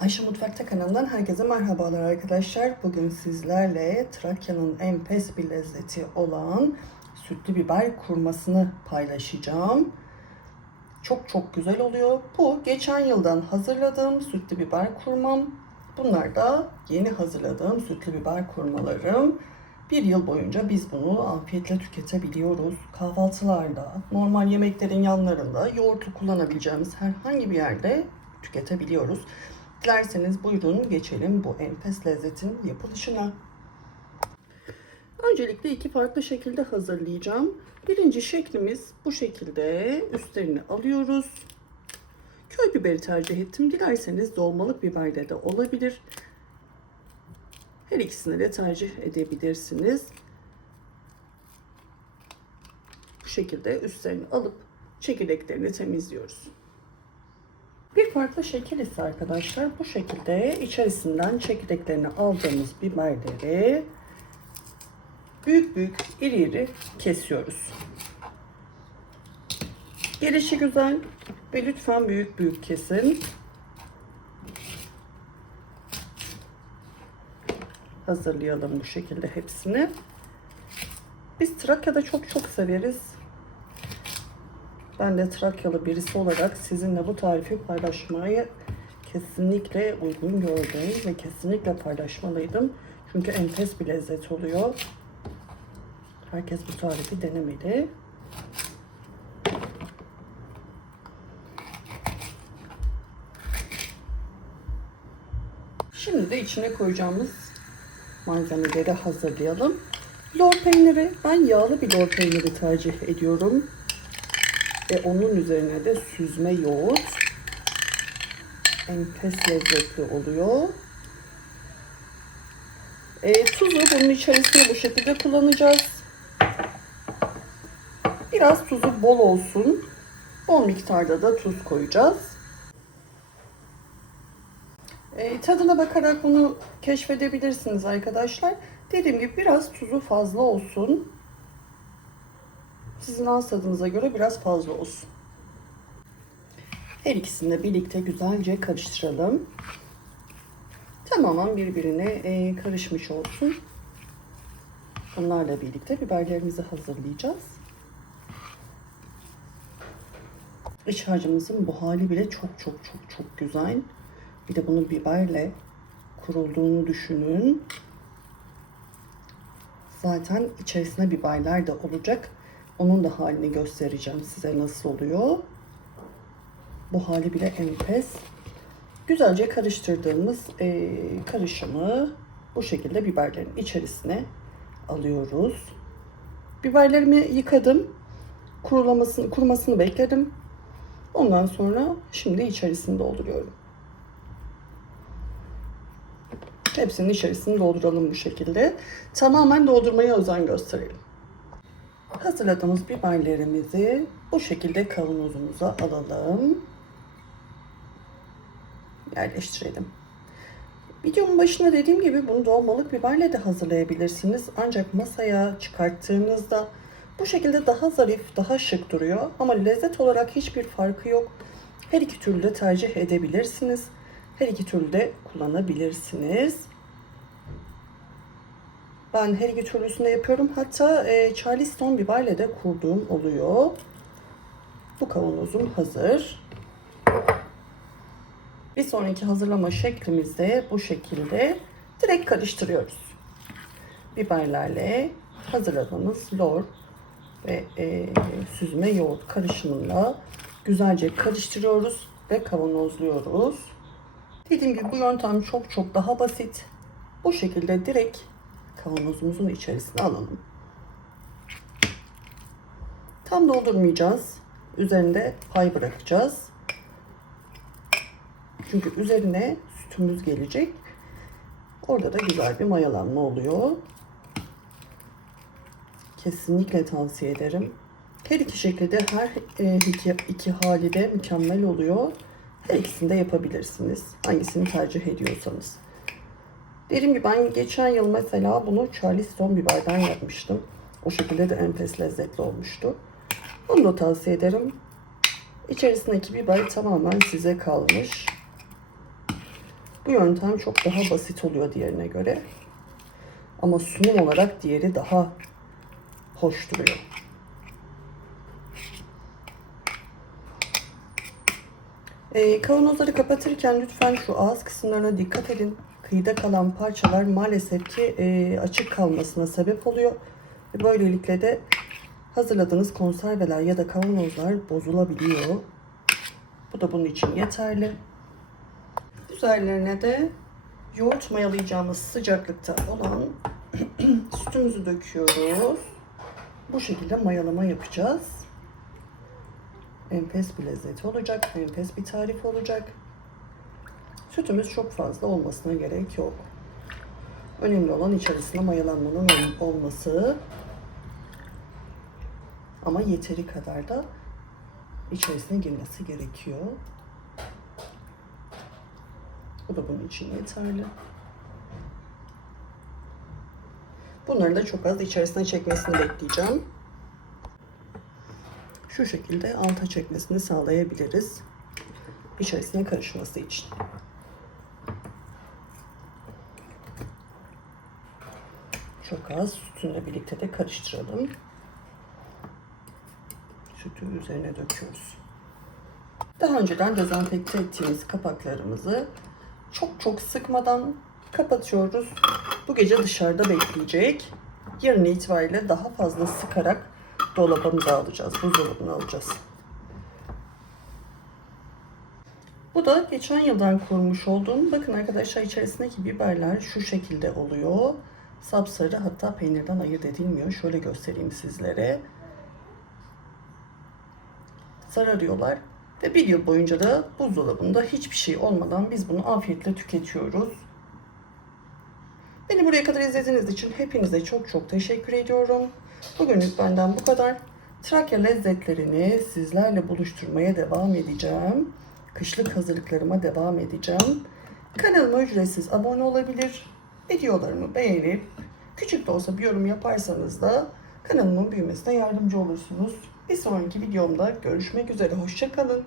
Ayşe Mutfakta kanalından herkese merhabalar arkadaşlar. Bugün sizlerle Trakya'nın enfes bir lezzeti olan sütlü biber kurmasını paylaşacağım. Çok çok güzel oluyor. Bu geçen yıldan hazırladığım sütlü biber kurmam. Bunlar da yeni hazırladığım sütlü biber kurmalarım. Bir yıl boyunca biz bunu afiyetle tüketebiliyoruz. Kahvaltılarda, normal yemeklerin yanlarında, yoğurtu kullanabileceğimiz herhangi bir yerde tüketebiliyoruz. Dilerseniz buyurun geçelim bu enfes lezzetin yapılışına. Öncelikle iki farklı şekilde hazırlayacağım. Birinci şeklimiz bu şekilde üstlerini alıyoruz. Köy biberi tercih ettim. Dilerseniz dolmalık biberle de olabilir. Her ikisini de tercih edebilirsiniz. Bu şekilde üstlerini alıp çekirdeklerini temizliyoruz. Farklı şekil ise arkadaşlar bu şekilde içerisinden çekirdeklerini aldığımız biberleri büyük büyük iri iri kesiyoruz. Gelişi güzel ve lütfen büyük büyük kesin. Hazırlayalım bu şekilde hepsini. Biz Trakya'da çok çok severiz. Ben de Trakyalı birisi olarak sizinle bu tarifi paylaşmayı kesinlikle uygun gördüm ve kesinlikle paylaşmalıydım. Çünkü enfes bir lezzet oluyor. Herkes bu tarifi denemeli. Şimdi de içine koyacağımız malzemeleri hazırlayalım. Lor peyniri, ben yağlı bir lor peyniri tercih ediyorum. Ve onun üzerine de süzme yoğurt. Enfes lezzetli oluyor. E, tuzu bunun içerisine bu şekilde kullanacağız. Biraz tuzu bol olsun. Bol miktarda da tuz koyacağız. E, tadına bakarak bunu keşfedebilirsiniz arkadaşlar. Dediğim gibi biraz tuzu fazla olsun. Sizin ağız tadınıza göre biraz fazla olsun. Her ikisini de birlikte güzelce karıştıralım. Tamamen birbirine e, karışmış olsun. Bunlarla birlikte biberlerimizi hazırlayacağız. İç harcımızın bu hali bile çok çok çok çok güzel. Bir de bunun biberle kurulduğunu düşünün. Zaten içerisine biberler de olacak. Onun da halini göstereceğim size nasıl oluyor. Bu hali bile enfes. Güzelce karıştırdığımız e, karışımı bu şekilde biberlerin içerisine alıyoruz. Biberlerimi yıkadım. Kurulamasını, kurumasını bekledim. Ondan sonra şimdi içerisini dolduruyorum. Hepsinin içerisini dolduralım bu şekilde. Tamamen doldurmaya özen gösterelim. Hazırladığımız biberlerimizi bu şekilde kavanozumuza alalım. Yerleştirelim. Videomun başında dediğim gibi bunu dolmalık biberle de hazırlayabilirsiniz. Ancak masaya çıkarttığınızda bu şekilde daha zarif, daha şık duruyor. Ama lezzet olarak hiçbir farkı yok. Her iki türlü de tercih edebilirsiniz. Her iki türlü de kullanabilirsiniz. Ben her iki türlüsünü de yapıyorum. Hatta e, Charleston biberle de kurduğum oluyor. Bu kavanozum hazır. Bir sonraki hazırlama şeklimizde bu şekilde direkt karıştırıyoruz. Biberlerle hazırladığımız lor ve e, süzme yoğurt karışımıyla güzelce karıştırıyoruz ve kavanozluyoruz. Dediğim gibi bu yöntem çok çok daha basit. Bu şekilde direkt kavanozumuzun içerisine alalım. Tam doldurmayacağız. Üzerinde pay bırakacağız. Çünkü üzerine sütümüz gelecek. Orada da güzel bir mayalanma oluyor. Kesinlikle tavsiye ederim. Her iki şekilde her e, iki, iki hali de mükemmel oluyor. Her ikisini de yapabilirsiniz. Hangisini tercih ediyorsanız. Dediğim gibi ben geçen yıl mesela bunu Charleston biberden yapmıştım. O şekilde de enfes lezzetli olmuştu. Onu da tavsiye ederim. İçerisindeki biber tamamen size kalmış. Bu yöntem çok daha basit oluyor diğerine göre. Ama sunum olarak diğeri daha hoş duruyor. Ee, kavanozları kapatırken lütfen şu ağız kısımlarına dikkat edin. Kıyıda kalan parçalar maalesef ki e, açık kalmasına sebep oluyor. Böylelikle de hazırladığınız konserveler ya da kavanozlar bozulabiliyor. Bu da bunun için yeterli. Üzerlerine de yoğurt mayalayacağımız sıcaklıkta olan sütümüzü döküyoruz. Bu şekilde mayalama yapacağız. Enfes bir lezzeti olacak, enfes bir tarif olacak. Sütümüz çok fazla olmasına gerek yok. Önemli olan içerisinde mayalanmanın ol- olması. Ama yeteri kadar da içerisine girmesi gerekiyor. Bu da bunun için yeterli. Bunları da çok az içerisine çekmesini bekleyeceğim. Şu şekilde alta çekmesini sağlayabiliriz. İçerisine karışması için. Çok az sütünle birlikte de karıştıralım. Sütü üzerine döküyoruz. Daha önceden dezenfekte ettiğimiz kapaklarımızı çok çok sıkmadan kapatıyoruz. Bu gece dışarıda bekleyecek. Yarın itibariyle daha fazla sıkarak dolabımıza alacağız. Buzdolabına alacağız. Bu da geçen yıldan kurmuş olduğum. Bakın arkadaşlar içerisindeki biberler şu şekilde oluyor. Sapsarı hatta peynirden ayırt edilmiyor. Şöyle göstereyim sizlere. Sararıyorlar. Ve bir yıl boyunca da buzdolabında hiçbir şey olmadan biz bunu afiyetle tüketiyoruz. Beni buraya kadar izlediğiniz için hepinize çok çok teşekkür ediyorum. Bugünlük benden bu kadar. Trakya lezzetlerini sizlerle buluşturmaya devam edeceğim. Kışlık hazırlıklarıma devam edeceğim. Kanalıma ücretsiz abone olabilir. Videolarımı beğenip küçük de olsa bir yorum yaparsanız da kanalımın büyümesine yardımcı olursunuz. Bir sonraki videomda görüşmek üzere. Hoşçakalın.